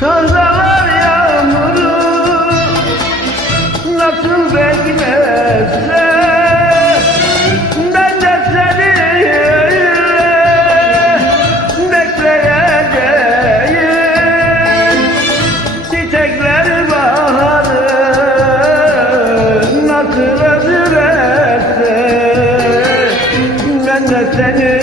Sözler yağmuru nasıl beklerse Ben de seni bekleyeceğim Çiçekler baharı nasıl özlerse Ben de seni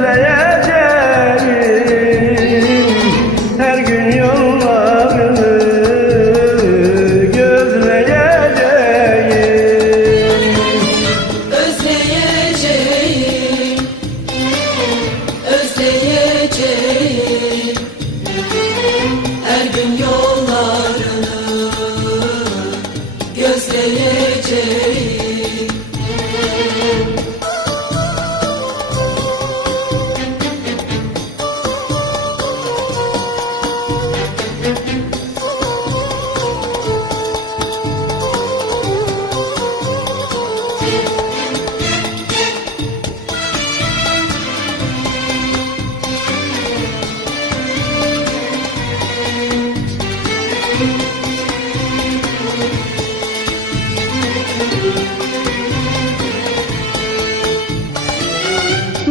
la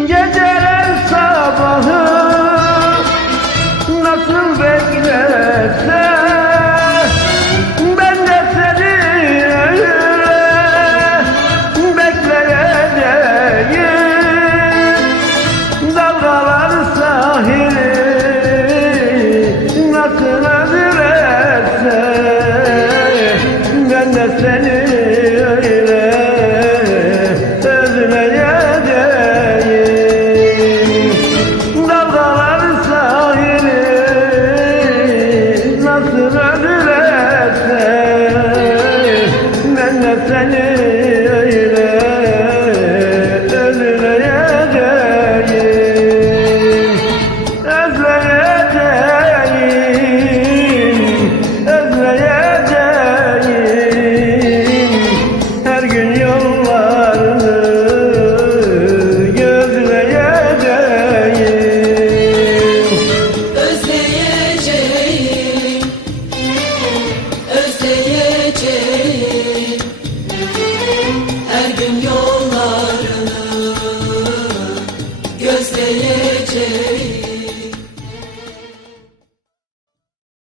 존재하지 Ezel'e